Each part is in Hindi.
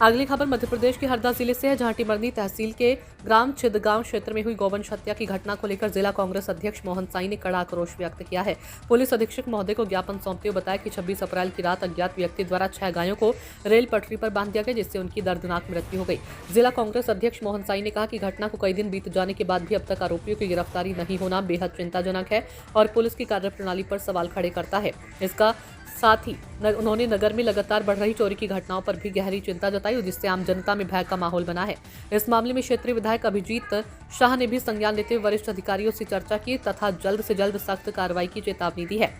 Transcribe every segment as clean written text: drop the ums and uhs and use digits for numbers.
अगली खबर मध्य प्रदेश के हरदा जिले से है, जहां टिमरनी तहसील के ग्राम छिदगांव क्षेत्र में हुई गौवंश हत्या की घटना को लेकर जिला कांग्रेस अध्यक्ष मोहन साई ने कड़ा आक्रोश व्यक्त किया है। पुलिस अधीक्षक महोदय को ज्ञापन सौंपते हुए बताया कि 26 अप्रैल की रात अज्ञात व्यक्ति द्वारा 6 गायों को रेल पटरी पर बांध दिया गया, जिससे उनकी दर्दनाक मृत्यु हो गई। जिला कांग्रेस अध्यक्ष मोहन साई ने कहा कि घटना को कई दिन बीत जाने के बाद भी अब तक आरोपियों की गिरफ्तारी नहीं होना बेहद चिंताजनक है और पुलिस की कार्यप्रणाली पर सवाल खड़े करता है। इसका साथ ही उन्होंने नगर में लगातार बढ़ रही चोरी की घटनाओं पर भी गहरी चिंता जताई, जिससे आम जनता में भय का माहौल बना है। इस मामले में क्षेत्रीय विधायक अभिजीत शाह ने भी संज्ञान लेते हुए वरिष्ठ अधिकारियों से चर्चा की तथा जल्द से जल्द सख्त कार्रवाई की चेतावनी दी है।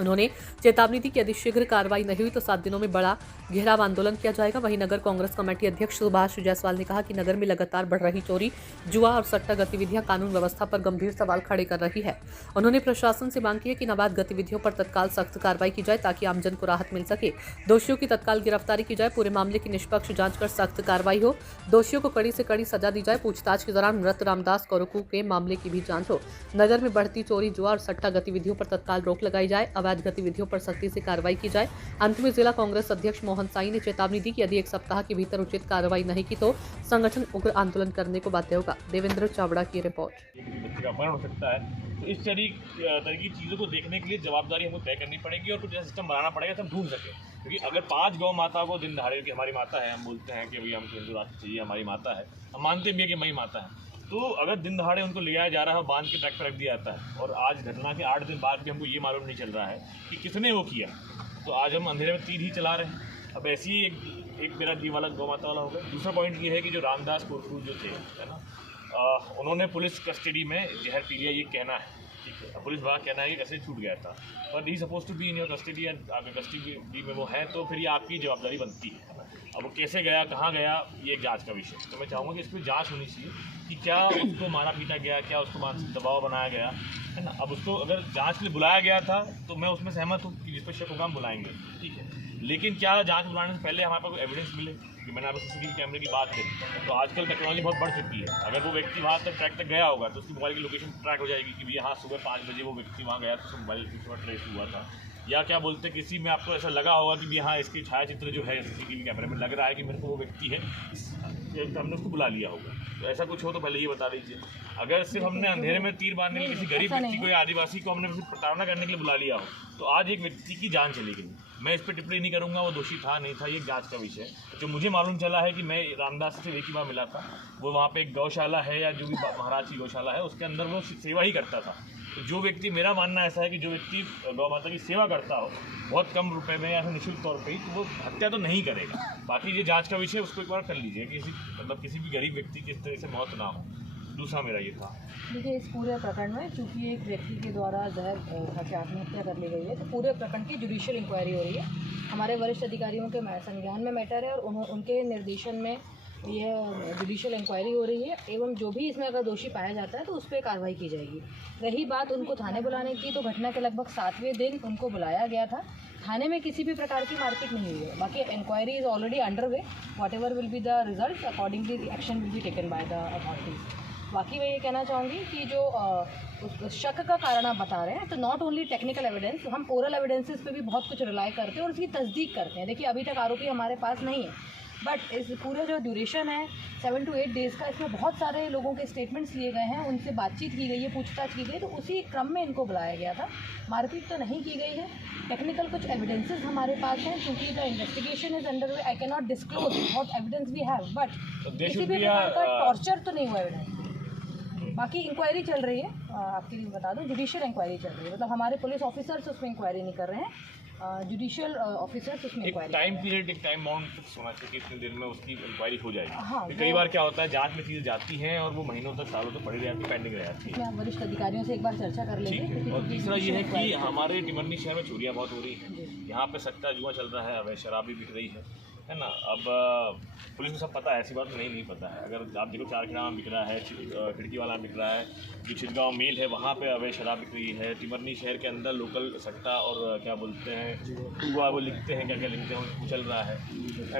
उन्होंने चेतावनी दी कि यदि शीघ्र कार्रवाई नहीं हुई तो 7 दिनों में बड़ा घेराव आंदोलन किया जाएगा। वहीं नगर कांग्रेस कमेटी अध्यक्ष सुभाष जायसवाल ने कहा कि नगर में लगातार बढ़ रही चोरी, जुआ और सट्टा गतिविधियां कानून व्यवस्था पर गंभीर सवाल खड़े कर रही है। उन्होंने प्रशासन से मांग की है कि नाबाद गतिविधियों पर तत्काल सख्त कार्रवाई की जाए ताकि आमजन को राहत मिल सके। दोषियों की तत्काल गिरफ्तारी की जाए, पूरे मामले की निष्पक्ष जांच कर सख्त कार्रवाई हो, दोषियों को कड़ी से कड़ी सजा दी जाए। पूछताछ के दौरान मृत रामदास कौरकू के मामले की भी जांच हो। नगर में बढ़ती चोरी, जुआ और सट्टा गतिविधियों पर तत्काल रोक लगाई जाए, अवैध गतिविधियों पर सख्ती से कार्रवाई की जाए। अंत में जिला कांग्रेस अध्यक्ष मोहन साई ने चेतावनी दी कि यदि 1 सप्ताह के भीतर उचित कार्रवाई नहीं की तो संगठन उग्र आंदोलन करने को बाध्य होगा। देवेंद्र चावड़ा की रिपोर्ट। बच्चे का अपहरण हो सकता है, तो इस तरह की चीज़ों को देखने के लिए जवाबदारी हमको तय करनी पड़ेगी और कुछ ऐसा सिस्टम बनाना पड़ेगा तो हम ढूंढ सकें। क्योंकि अगर 5 गौ माता को दिन दहाड़े की हमारी माता है, हम बोलते हैं कि भाई हमको हिंदू राष्ट्र चाहिए, हमारी माता है, हम मानते भी हैं कि हमारी माता है, तो अगर दिन दहाड़े उनको ले आया जा रहा है और बांध के ट्रैक पर रख दिया जाता है और आज घटना के 8 दिन बाद भी हमको ये मालूम नहीं चल रहा है कि किसने वो किया, तो आज हम अंधेरे में तीर ही चला रहे हैं। अब ऐसी ही एक मेरा जी वाला गौ माता वाला होगा। दूसरा पॉइंट ये है कि जो रामदास कौरकू जो थे, है ना, उन्होंने पुलिस कस्टडी में जहर पी लिया, ये कहना है, ठीक है। पुलिस वाला कहना है कि कैसे छूट गया था, पर he suppose to be in your custody, अगर कस्टडी में वो है तो फिर ये आपकी जवाबदारी बनती है। अब वो कैसे गया, कहाँ गया, ये एक जांच का विषय है। तो मैं चाहूँगा कि इस पर जांच होनी चाहिए कि क्या उसको मारा पीटा गया, क्या उसको मानसिक दबाव बनाया गया, है ना। अब उसको अगर जांच के लिए बुलाया गया था तो मैं उसमें सहमत हूँ कि जिस पर शक होगा हम बुलाएंगे, ठीक है। लेकिन क्या जांच बुलाने से पहले हमारे पास कोई एविडेंस मिले कि मैंने आपको सीसीटीवी कैमरे की बात करी, तो आजकल टेक्नोलॉजी बहुत बढ़ चुकी है। अगर वो व्यक्ति वहाँ तक ट्रैक तक गया होगा तो उसकी मोबाइल की लोकेशन ट्रैक हो जाएगी कि भैया हाँ सुबह 5 बजे वो व्यक्ति वहाँ गया तो उसका मोबाइल ट्रेस हुआ था। या क्या बोलते किसी में आपको ऐसा लगा होगा कि हाँ इसकी छायाचित्र जो है सीसीटीवी कैमरे में लग रहा है कि मेरे को वो व्यक्ति है, हमने उसको बुला लिया होगा। तो ऐसा कुछ हो तो पहले ये बता दीजिए। अगर सिर्फ हमने अंधेरे में तीर बांधने के लिए किसी गरीब व्यक्ति को या आदिवासी को हमने किसी प्रताड़ना करने के लिए बुला लिया हो, तो आज एक व्यक्ति की जान चली गई। मैं इस पर टिप्पणी नहीं करूंगा, वो दोषी था नहीं था, ये जांच का विषय है। जो मुझे मालूम चला है कि मैं रामदास से एक ही बार मिला था, वो वहाँ पे एक गौशाला है या जो भी महाराज की गौशाला है उसके अंदर वो सेवा ही करता था। तो जो व्यक्ति, मेरा मानना ऐसा है कि जो व्यक्ति गौ माता की सेवा करता हो बहुत कम रुपए में या निःशुल्क तौर पे ही, तो वो हत्या तो नहीं करेगा। बाकी ये जांच का विषय उसको एक बार कर लीजिए कि किसी भी गरीब व्यक्ति की इस तरह से मौत ना हो। दूसरा मेरा ये था, देखिए इस पूरे प्रकरण में चूँकि एक व्यक्ति के द्वारा जहर खा के आत्महत्या कर ली गई है, तो पूरे प्रकरण की जुडिशियल इंक्वायरी हो रही है। हमारे वरिष्ठ अधिकारियों के संज्ञान में मैटर है और उनके निर्देशन में यह जुडिशियल इंक्वायरी हो रही है एवं जो भी इसमें अगर दोषी पाया जाता है तो उस पर कार्रवाई की जाएगी। रही बात उनको थाने बुलाने की, तो घटना के लगभग 7वें दिन उनको बुलाया गया था। थाने में किसी भी प्रकार की मारपीट नहीं हुई है। बाकी inquiry is already under way, whatever will be the result accordingly action will be taken by the authorities. बाकी मैं ये कहना चाहूँगी कि जो उस शक का कारण आप बता रहे हैं, तो नॉट ओनली टेक्निकल एविडेंस, हम ओरल एविडेंसेस पे भी बहुत कुछ रिलाई करते हैं और उसकी तस्दीक करते हैं। देखिए अभी तक आरोपी हमारे पास नहीं है, बट इस पूरे जो ड्यूरेशन है 7 to 8 डेज़ का, इसमें बहुत सारे लोगों के स्टेटमेंट्स लिए गए हैं, उनसे बातचीत की गई है, पूछताछ की गई, तो उसी क्रम में इनको बुलाया गया था। मारपीट तो नहीं की गई है। टेक्निकल कुछ एविडेंसेस हमारे पास हैं, क्योंकि the investigation is under way, I can not disclose what evidence we have, but किसी भी प्रकार का टॉर्चर तो नहीं हुआ एविडेंस। बाकी इंक्वायरी चल रही है, आपके लिए बता दूं, जुडिशियल इंक्वायरी चल रही है, मतलब हमारे पुलिस ऑफिसर्स उसमें इंक्वायरी नहीं कर रहे हैं, जुडिशियल ऑफिसर्स उसमें इंक्वायरी। टाइम पीरियड, एक टाइम बाउंड फिक्स होना चाहिए कि इतने दिन में उसकी इंक्वायरी हो जाएगी। हाँ, कई बार क्या होता है जांच में चीज़ें जाती हैं और वो महीनों तक, सालों तक पड़ी रहती है, पेंडिंग रह जाती है। आप वरिष्ठ अधिकारियों से एक बार चर्चा कर लेंगे। और तीसरा ये है कि हमारे टिमरनी शहर में चोरियाँ बहुत हो रही हैं। यहाँ पे सट्टा जुआ चल रहा है, अवैध शराब भी बिक रही है ना। अब पुलिस को सब पता है, ऐसी बात नहीं पता है। अगर आप देखो 4 खिड़ावा बिक रहा है, खिड़की वाला बिक रहा है, जो छिदगांव मेल है वहाँ पे अवैध शराब बिक रही है। टिमरनी शहर के अंदर लोकल सट्टा और क्या बोलते हैं वो लिखते हैं, क्या लिखते हैं, वो चल रहा है।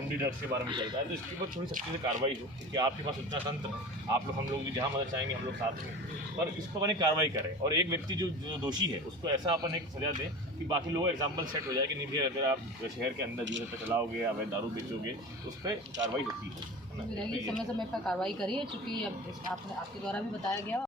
MD ड्रग्स के बारे में चल रहा है, तो इसके ऊपर थोड़ी सख्ती से कार्रवाई हो, क्योंकि आपके पास इतना तंत्र है, आप लोग हम लोग भी जहाँ मदद चाहेंगे हम लोग साथ में, पर इस पर अपनी कार्रवाई करें और एक व्यक्ति जो दोषी है उसको ऐसा अपन एक सजा दें कि बाकी लोगों एग्जाम्पल सेट हो जाए कि नहीं भैया अगर आप शहर के अंदर जीवन पर चलाओगे या दारू बेचोगे तो उस पर कार्रवाई होती है ना। रही समय समय पर कार्रवाई करिए, चूँकि अब आपके द्वारा भी बताया गया।